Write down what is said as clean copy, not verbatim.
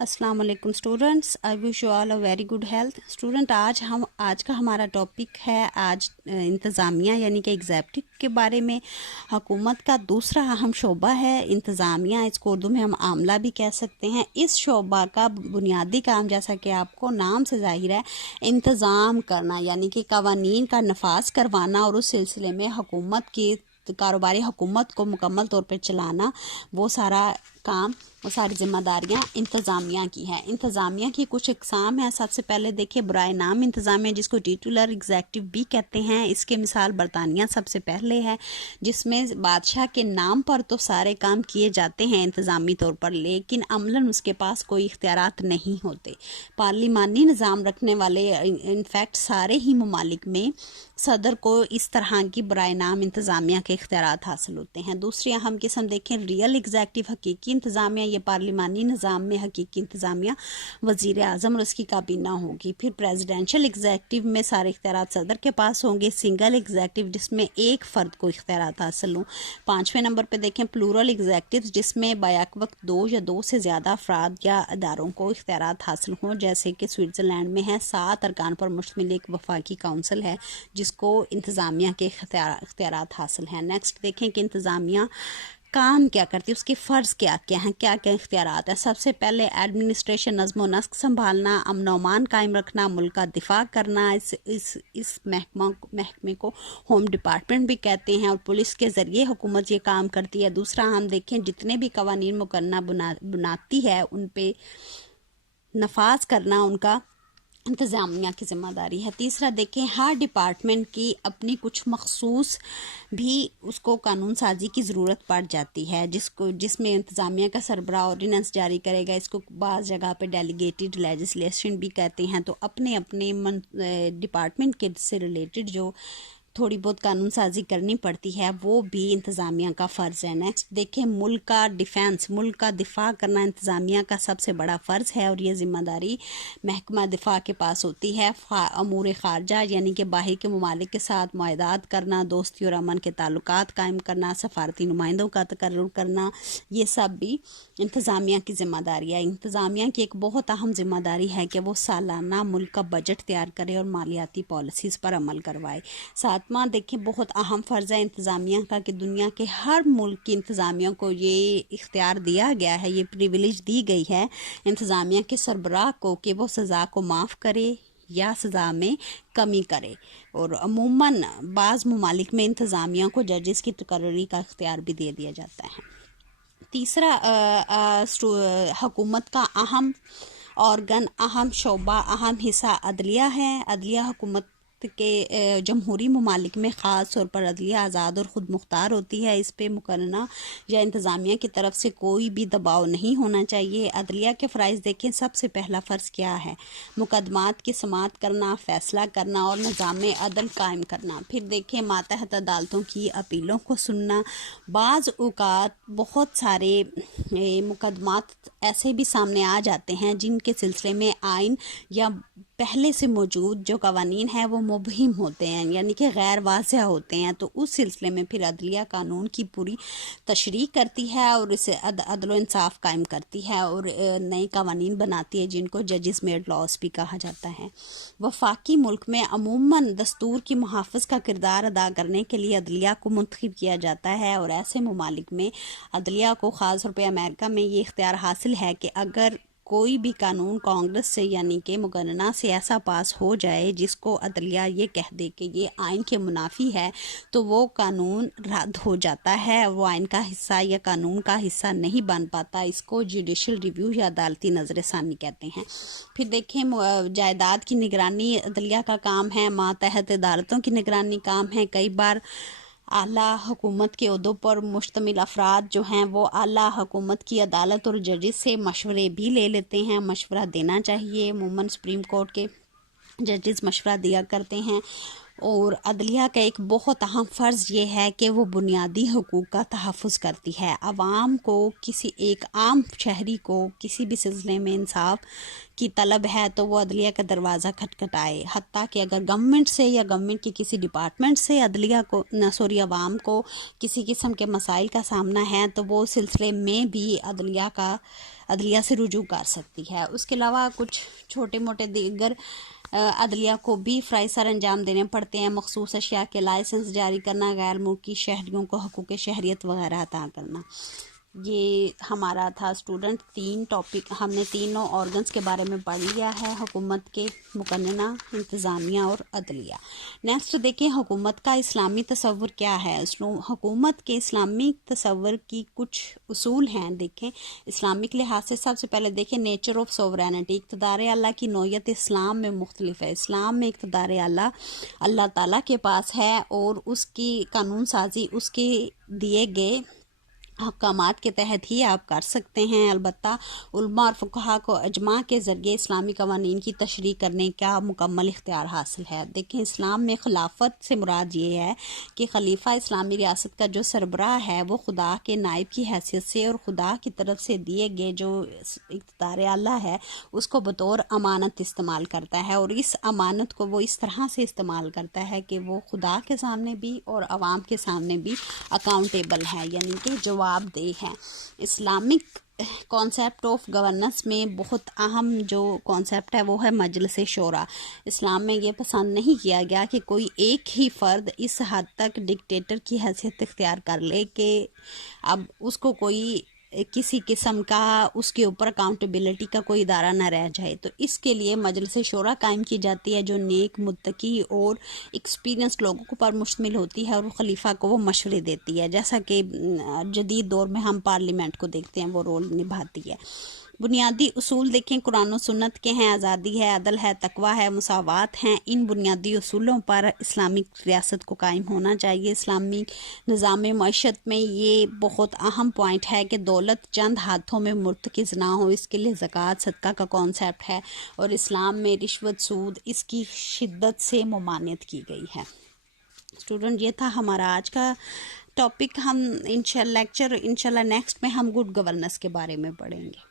अस्सलाम वालेकुम students, I wish you all a very good health. Student आज का हमारा टॉपिक है इंतज़ामिया यानी कि एग्जेक्टिव के बारे में। हुकूमत का दूसरा अहम शोबा है इंतज़ामिया, इसको उर्दू में हम आमला भी कह सकते हैं। इस शोबा का बुनियादी काम, जैसा कि आपको नाम से ज़ाहिर है, इंतज़ाम करना यानी कि कवानीन का नफाज करवाना और उस सिलसिले में हुकूमत की कारोबारी हुकूमत को मुकम्मल तौर पर चलाना, वो सारा काम, वो सारी जिम्मेदारियां इंतज़ामिया की हैं। इंतज़ामिया की कुछ इकसाम हैं। सबसे पहले देखिए बराए नाम इंतज़ामिया, जिसको टिटुलर एग्जेक्टिव भी कहते हैं। इसके मिसाल बरतानिया सबसे पहले है, जिसमें बादशाह के नाम पर तो सारे काम किए जाते हैं इंतज़ामी तौर पर, लेकिन अमलन उसके पास कोई इख्तियारात नहीं होते। पार्लिमानी निज़ाम रखने वाले इनफैक्ट सारे ही ममालिक में सदर को इस तरह की बराए नाम इंतज़ामिया के इख्तियारात हासिल होते हैं। दूसरी अहम किस्म देखें रियल एग्जेक्टिव, हकीकी इंतज़ामिया। ये पार्लिमानी निज़ाम में हकीकी इंतज़ामिया वज़ीर आज़म और उसकी काबीना होगी। फिर प्रेसिडेंशियल एग्जेक्टिव में सारे इख्तियारात सदर के पास होंगे। सिंगल एग्जेक्टिव जिसमें एक फ़र्द को इख्तियारात हासिल हों। 5वें नंबर पर देखें प्लूरल एग्जेक्टिव, जिसमें बैक वक्त 2 या 2 से ज़्यादा अफराद या इदारों को इख्तियारात हासिल हों, जैसे कि स्विट्ज़रलैंड में है 7 अरकान पर मुश्तमिल एक वफाकी काउंसिल है जिसको इंतज़ामिया के इख्तियारात हासिल हैं। नेक्स्ट देखें कि इंतज़ामिया काम क्या करती है, उसके फ़र्ज़ क्या क्या हैं, क्या क्या इख्तियारात है। सबसे पहले एडमिनिस्ट्रेशन, नज़्म व नस्क संभालना, अमन व अमान कायम रखना, मुल्क का दिफा करना। इस महकमे को होम डिपार्टमेंट भी कहते हैं और पुलिस के ज़रिए हुकूमत ये काम करती है। दूसरा हम देखें जितने भी कवानीन मुकन्ना बनाती है उन पे नफाज करना उनका इंतज़ामिया की ज़िम्मेदारी है। तीसरा देखें हर डिपार्टमेंट की अपनी कुछ मखसूस भी उसको कानून साजी की ज़रूरत पड़ जाती है, जिसमें इंतज़ामिया का सरबराह ऑर्डिनेंस जारी करेगा। इसको बाज़ जगह पे डेलीगेटेड लेजिस्लेशन भी कहते हैं। तो अपने अपने डिपार्टमेंट के से रिलेटेड जो थोड़ी बहुत कानून साजी करनी पड़ती है, वो भी इंतज़ामिया का फ़र्ज़ है। नेक्स्ट देखें मुल्क का डिफेंस, मुल्क का दिफा करना इंतज़ामिया का सबसे बड़ा फ़र्ज़ है और ये ज़िम्मेदारी महकमा दिफा के पास होती है। अमूर ख़ारजा यानी कि बाहर के ममालिक के साथ मुआहदात करना, दोस्ती और अमन के ताल्लुकात कायम करना, सफारती नुमाइंदों का तकर्रुर करना, ये सब भी इंतज़ामिया की ज़िम्मेदारी है। इंतज़ामिया की एक बहुत अहम ज़िम्मेदारी है कि वो सालाना मुल्क का बजट तैयार करे और मालियाती पॉलिसीज़ पर अमल करवाए। सातवां देखें बहुत अहम फ़र्ज़ है इंतज़ामिया का कि दुनिया के हर मुल्क की इंतज़ामिया को ये इख्तियार दिया गया है, ये प्रिविलेज दी गई है इंतज़ामिया के सरबराह को कि वो सज़ा को माफ़ करे या सज़ा में कमी करे। और अमूमन बाज़ ममालिक में इंतज़ामिया को जजेस की तकर्री का इख्तियार भी दे दिया जाता है। तीसरा हुकूमत का अहम ऑर्गन, अहम शोबा, अहम हिस्सा अदलिया है। अदलिया हुकूमत के जमहूरी ममालिक में ख़ास तौर पर अदलिया आज़ाद और ख़ुद मुख्तार होती है। इस पर मुकन्ना या इंतज़ामिया की तरफ से कोई भी दबाव नहीं होना चाहिए। अदलिया के फ़राइज़ देखें, सबसे पहला फ़र्ज़ क्या है, मुकदमात की समाअत करना, फ़ैसला करना और निज़ाम अदल कायम करना। फिर देखें मातहत अदालतों की अपीलों को सुनना। बाज़ औक़ात बहुत सारे मुकदमात ऐसे भी सामने आ जाते हैं जिनके सिलसिले में आइन या पहले से मौजूद जो कवानीन है वो मुबहिम होते हैं, यानी कि गैर वाज़िह होते हैं। तो उस सिलसिले में फिर अदलिया कानून की पूरी तशरीह करती है और इसे अदल इंसाफ कायम करती है और नए कवानीन बनाती है जिनको जजेस मेड लॉस भी कहा जाता है। वफाकी मुल्क में अमूमन दस्तूर की मुहाफ़िज़ का किरदार अदा करने के लिए अदलिया को मुंतखब किया जाता है और ऐसे ममालिक में अदलिया को ख़ास तौर पर अमेरिका में ये इख्तियार हासिल है कि अगर कोई भी कानून कांग्रेस से यानी कि मुकन्ना से ऐसा पास हो जाए जिसको अदलिया ये कह दे कि ये आइन के मुनाफी है, तो वो कानून रद्द हो जाता है, वो आइन का हिस्सा या कानून का हिस्सा नहीं बन पाता। इसको जुडिशल रिव्यू या अदालती नज़रसानी कहते हैं। फिर देखें जायदाद की निगरानी अदलिया का काम है, मातहत अदालतों की निगरानी काम है। कई बार आला हुकूमत के ओहदों पर मुश्तमिल अफराद जो हैं वो आला हुकूमत की अदालत और जजेस से मशवरे भी ले लेते हैं। मशवरा देना चाहिए, अमूमन सुप्रीम कोर्ट के जजेस मशवरा दिया करते हैं। और अदलिया का एक बहुत अहम फ़र्ज़ ये है कि वो बुनियादी हुकूक का तहफ़्फ़ुज़ करती है। आवाम को, किसी एक आम शहरी को किसी भी सिलसिले में इंसाफ की तलब है तो वो अदलिया का दरवाज़ा खटखटाए। हत्ता कि अगर गवर्नमेंट से या गवर्नमेंट के किसी डिपार्टमेंट से अदलिया को आवाम को किसी किस्म के मसाइल का सामना है तो वो सिलसिले में भी عدلیہ سے رجوع کر سکتی ہے۔ اس کے علاوہ کچھ چھوٹے موٹے دیگر عدلیہ کو بھی فرائض سر انجام دینے پڑتے ہیں، مخصوص اشیاء کے لائسنس جاری کرنا، غیر ملکی شہریوں کو حقوق شہریت وغیرہ عطا کرنا۔ یہ ہمارا تھا اسٹوڈنٹ 3 ٹاپک، ہم نے تینوں آرگنس کے بارے میں پڑھ لیا ہے، حکومت کے مقننہ، انتظامیہ اور عدلیہ۔ نیکسٹ دیکھیں حکومت کا اسلامی تصور کیا ہے۔ حکومت کے اسلامی تصور کی کچھ اصول ہیں، دیکھیں اسلامک لحاظ سے سب سے پہلے دیکھیں نیچر آف سوورینٹی، اقتدار اعلیٰ کی نوعیت اسلام میں مختلف ہے۔ اسلام میں اقتدار اعلیٰ اللہ تعالیٰ کے پاس ہے اور اس کی قانون سازی اس کے دیے گئے احکامات کے تحت ہی آپ کر سکتے ہیں۔ البتہ علماء اور فقہاء کو اجماع کے ذریعے اسلامی قوانین کی تشریح کرنے کا مکمل اختیار حاصل ہے۔ دیکھیں اسلام میں خلافت سے مراد یہ ہے کہ خلیفہ اسلامی ریاست کا جو سربراہ ہے وہ خدا کے نائب کی حیثیت سے اور خدا کی طرف سے دیے گئے جو اقتدار اعلیٰ ہے اس کو بطور امانت استعمال کرتا ہے، اور اس امانت کو وہ اس طرح سے استعمال کرتا ہے کہ وہ خدا کے سامنے بھی اور عوام کے سامنے بھی اکاؤنٹیبل ہے، یعنی کہ جواب دہ ہے۔ اسلامک کانسیپٹ آف گورننس میں بہت اہم جو کانسیپٹ ہے وہ ہے مجلس شورا۔ اسلام میں یہ پسند نہیں کیا گیا کہ کوئی ایک ہی فرد اس حد تک ڈکٹیٹر کی حیثیت اختیار کر لے کہ اب اس کو کوئی کسی قسم کا اس کے اوپر اکاؤنٹیبلٹی کا کوئی ادارہ نہ رہ جائے، تو اس کے لیے مجلس شورا قائم کی جاتی ہے جو نیک، متقی اور ایکسپیرینس لوگوں پر مشتمل ہوتی ہے، اور خلیفہ کو وہ مشورے دیتی ہے، جیسا کہ جدید دور میں ہم پارلیمنٹ کو دیکھتے ہیں وہ رول نبھاتی ہے۔ بنیادی اصول دیکھیں قرآن و سنت کے ہیں، آزادی ہے، عدل ہے، تقویٰ ہے، مساوات ہیں۔ ان بنیادی اصولوں پر اسلامک ریاست کو قائم ہونا چاہیے۔ اسلامی نظام معیشت میں یہ بہت اہم پوائنٹ ہے کہ دولت چند ہاتھوں میں مرتکز نہ ہو، اس کے لیے زکوٰۃ صدقہ کا کانسیپٹ ہے، اور اسلام میں رشوت، سود اس کی شدت سے ممانعت کی گئی ہے۔ اسٹوڈنٹ یہ تھا ہمارا آج کا ٹاپک۔ ہم انشاءاللہ نیکسٹ میں ہم گڈ گورننس کے بارے میں پڑھیں گے۔